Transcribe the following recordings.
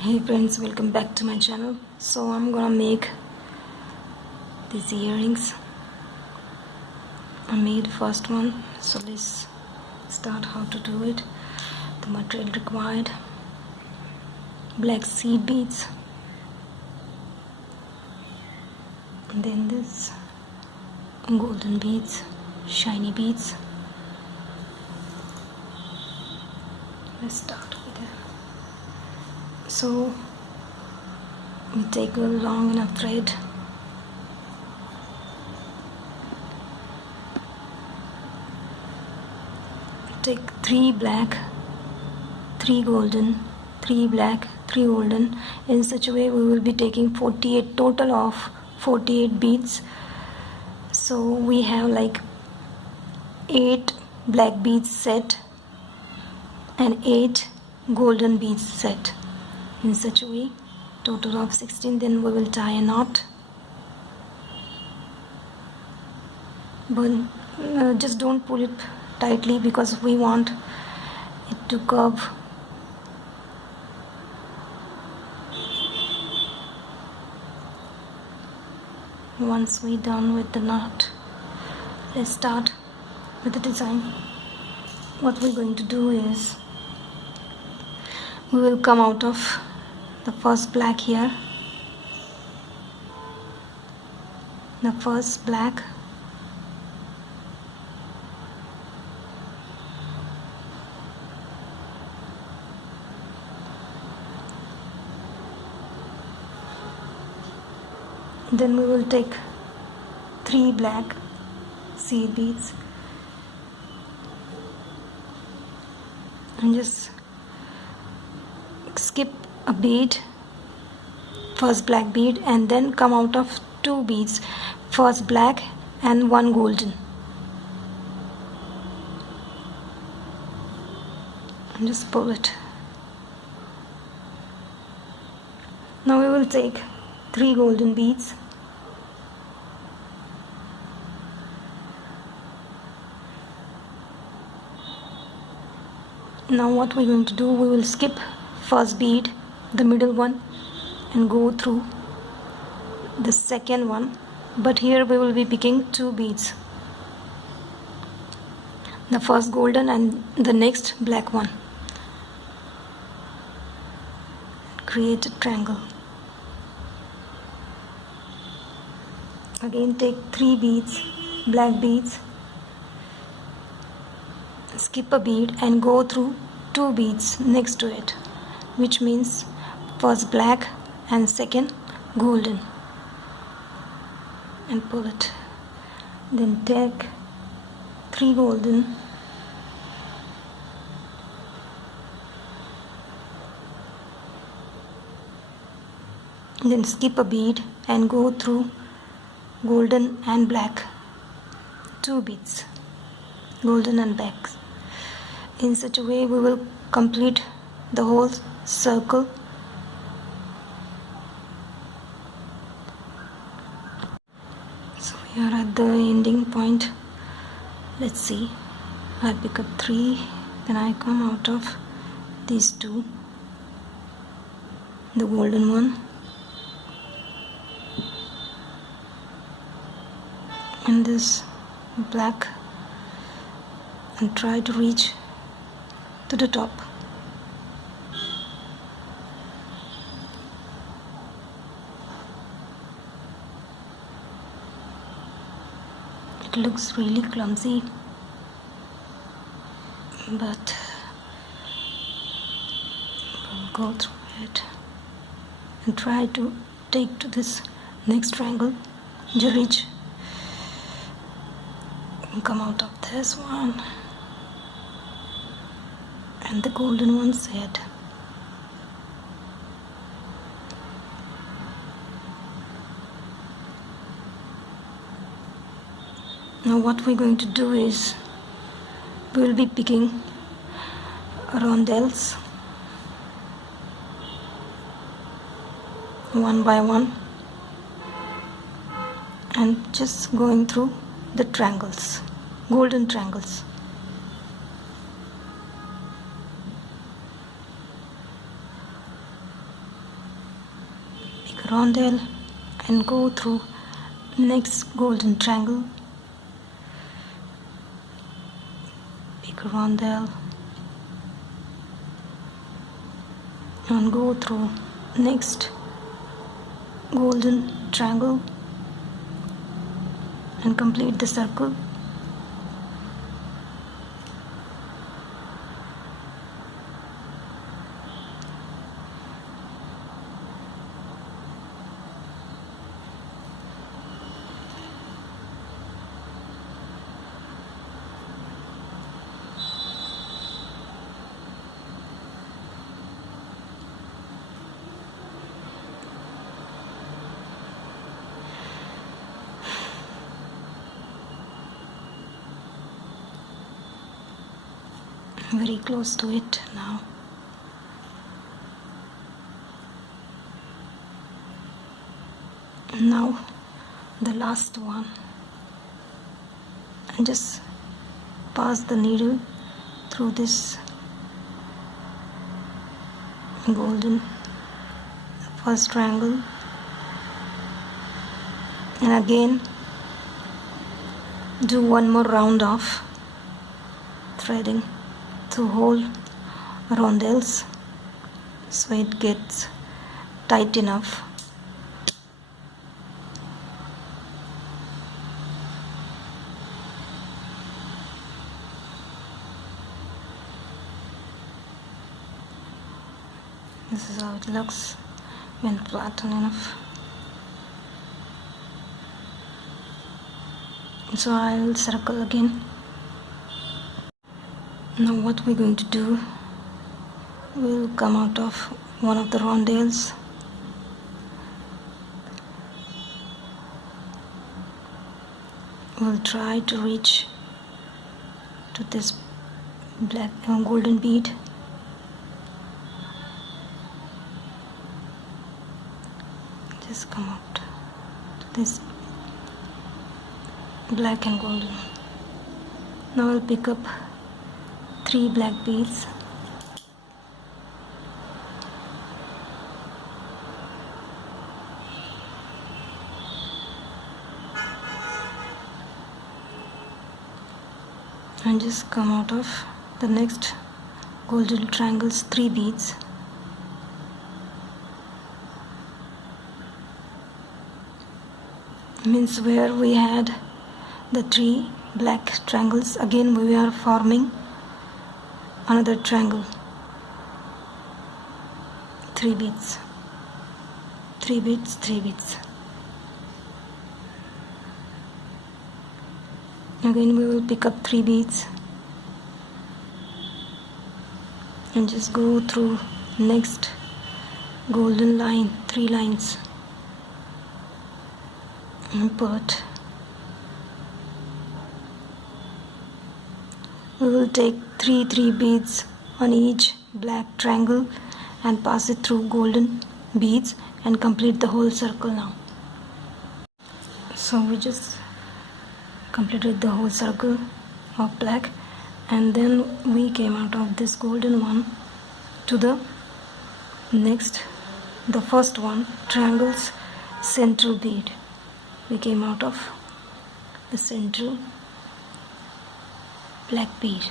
Hey friends, welcome back to my channel. So I'm gonna make these earrings. I made first one, so let's start how to do it. The material required: black seed beads, and then this golden beads, shiny beads. Let's start with it. So we take a long enough thread, take 3 black, 3 golden, 3 black, 3 golden. In such a way we will be taking 48, total of 48 beads. So we have like 8 black beads set and 8 golden beads set. In such a way, total of 16. Then we will tie a knot, but just don't pull it tightly because we want it to curve. Once we're done with the knot, let's start with the design. What we're going to do is we will come out of the first black here, the first black, then we will take 3 black seed beads and just skip a bead, first black bead, and then come out of 2 beads, first black and 1 golden, and just pull it. Now we will take 3 golden beads, now what we're going to do, we will skip first bead, the middle one, and go through the second one, but here we will be picking 2 beads, the first golden and the next black one. Create a triangle. Again take 3 beads, black beads, skip a bead and go through 2 beads next to it, which means first black and second golden, and pull it. Then take 3 golden, then skip a bead and go through golden and black, 2 beads, golden and black. In such a way we will complete the whole circle. So we are at the ending point. Let's see, I pick up 3, then I come out of these 2, the golden one and this black, and try to reach to the top. It looks really clumsy, but we'll go through it and try to take to this next triangle, reach and come out of this one and the golden one's head. Now what we're going to do is we will be picking rondelles one by one and just going through the triangles, golden triangles. rondelle and go through next golden triangle. Pick a rondelle and go through next golden triangle and complete the circle. Very close to it now. Now the last one, and just pass the needle through this golden first triangle, and again do one more round of threading to hold rondelles so it gets tight enough. This is how it looks when flattened enough. So I'll circle again. Now what we're going to do, we'll come out of one of the rondelles, we'll try to reach to this black golden bead. Just come out to this black and golden. Now I'll pick up 3 black beads and just come out of the next golden triangles 3 beads. Means where we had the 3 black triangles, again we are forming another triangle, 3 beads, 3 beads, 3 beads. Again we will pick up 3 beads and just go through next golden line, 3 lines, and put. We will take 3 beads on each black triangle and pass it through golden beads and complete the whole circle now. So we just completed the whole circle of black, and then we came out of this golden one to the next, the first one, triangles central bead. We came out of the central black bead.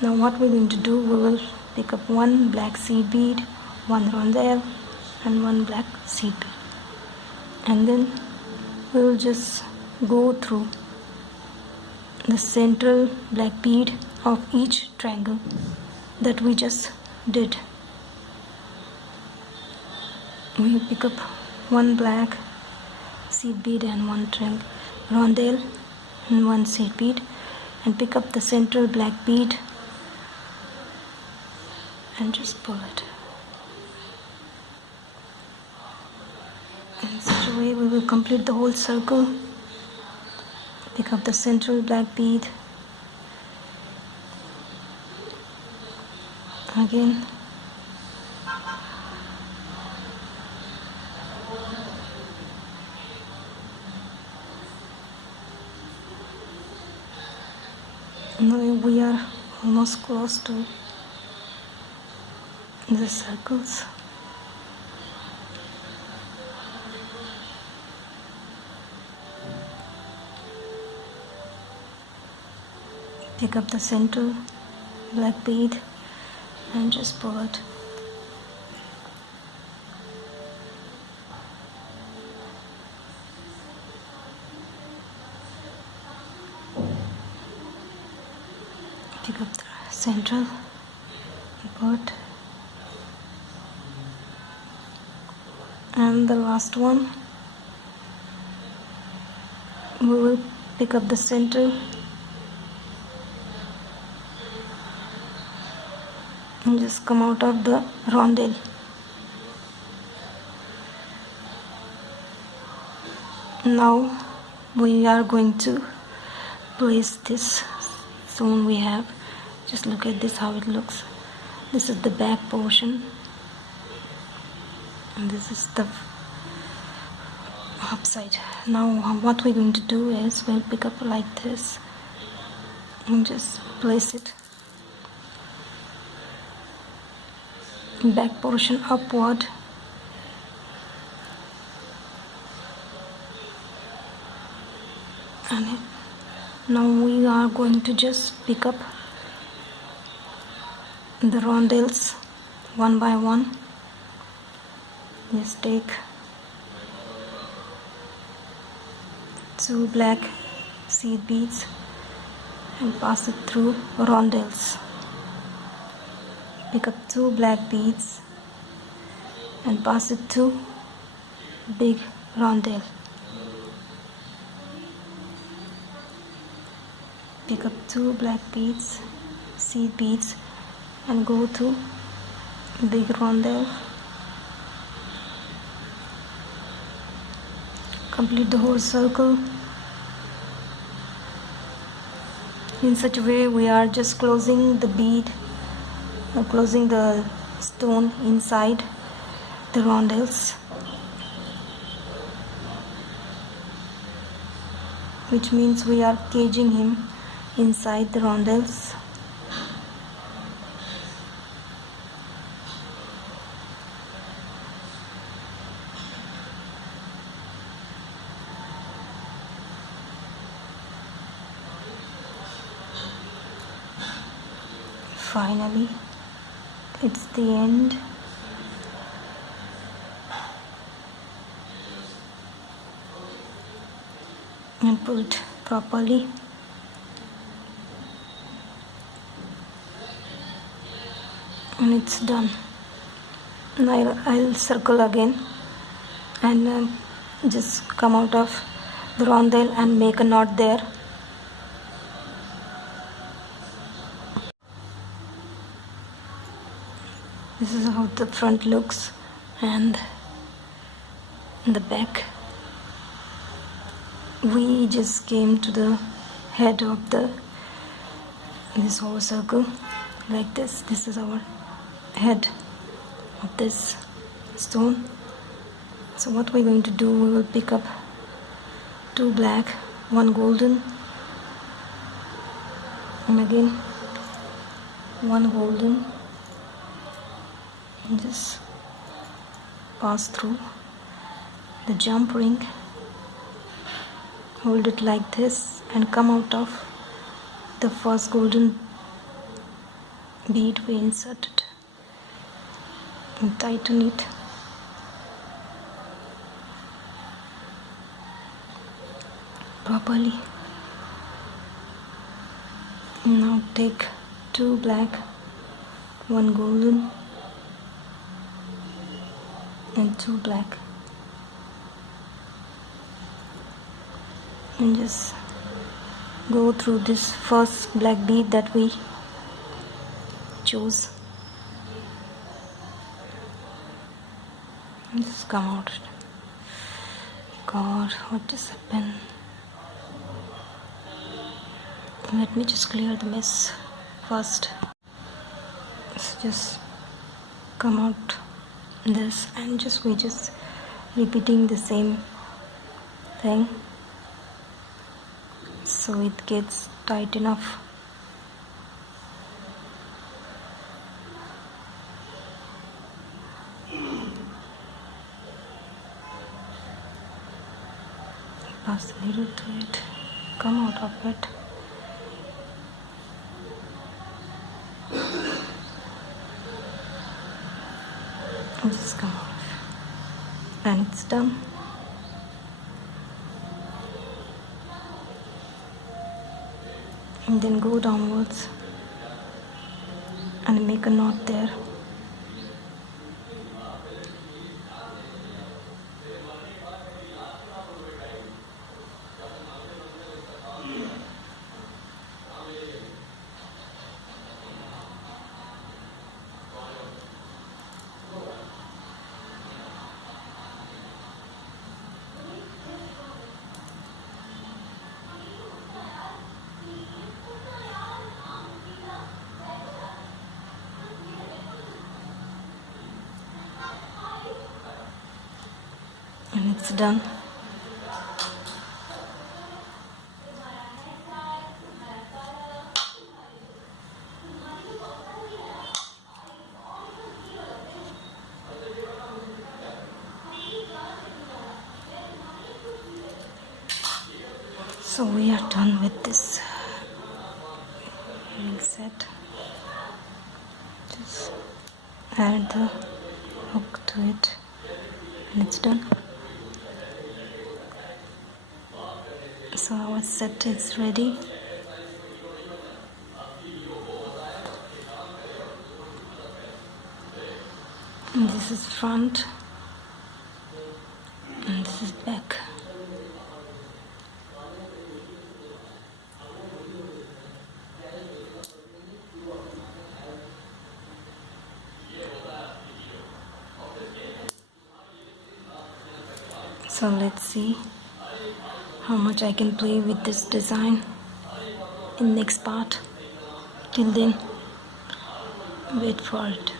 Now what we're going to do, we will pick up 1 black seed bead, 1 rondelle and 1 black seed bead, and then we will just go through the central black bead of each triangle that we just did. We pick up 1 black seed bead and 1 rondelle and 1 seed bead, and pick up the central black bead and just pull it. In such a way we will complete the whole circle. Pick up the central black bead, again now we are almost close to the circles. Pick up the center black bead and just pull it. Pick up the central part, and the last one we will pick up the center and just come out of the rondelle. Now we are going to place this stone we have. Just look at this, how it looks. This is the back portion and this is the upside. Now what we're going to do is we'll pick up like this and just place it back portion upward, and now we are going to just pick up the rondelles one by one. Just take 2 black seed beads and pass it through rondelles. Pick up 2 black beads and pass it to big rondelle. Pick up 2 black beads, seed beads, and go to big rondelle. Complete the whole circle. In such a way we are just closing the bead, closing the stone inside the rondelles, which means we are caging him inside the rondelles. Finally, it's the end. And pull it properly. And it's done. Now I'll circle again and just come out of the rondelle and make a knot there. This is how the front looks, and in the back we just came to the head of this whole circle like this. This is our head of this stone. So what we're going to do, we will pick up 2 black, 1 golden, and again 1 golden, and just pass through the jump ring, hold it like this, and come out of the first golden bead we inserted and tighten it. Properly. Now take 2 black, 1 golden, and 2 black, and just go through this first black bead that we chose and just come out. God, what just happened? Let me just clear the mess first. So just come out this, and we just repeating the same thing so it gets tight enough. Pass the needle to it, come out of it, Just come off, and it's done. And then go downwards and make a knot there. And it's done. So we are done with this earring set. Just add the hook to it, and it's done. So our set is ready. And this is front, and this is back. So let's see how much I can play with this design in next part. Till then, wait for it.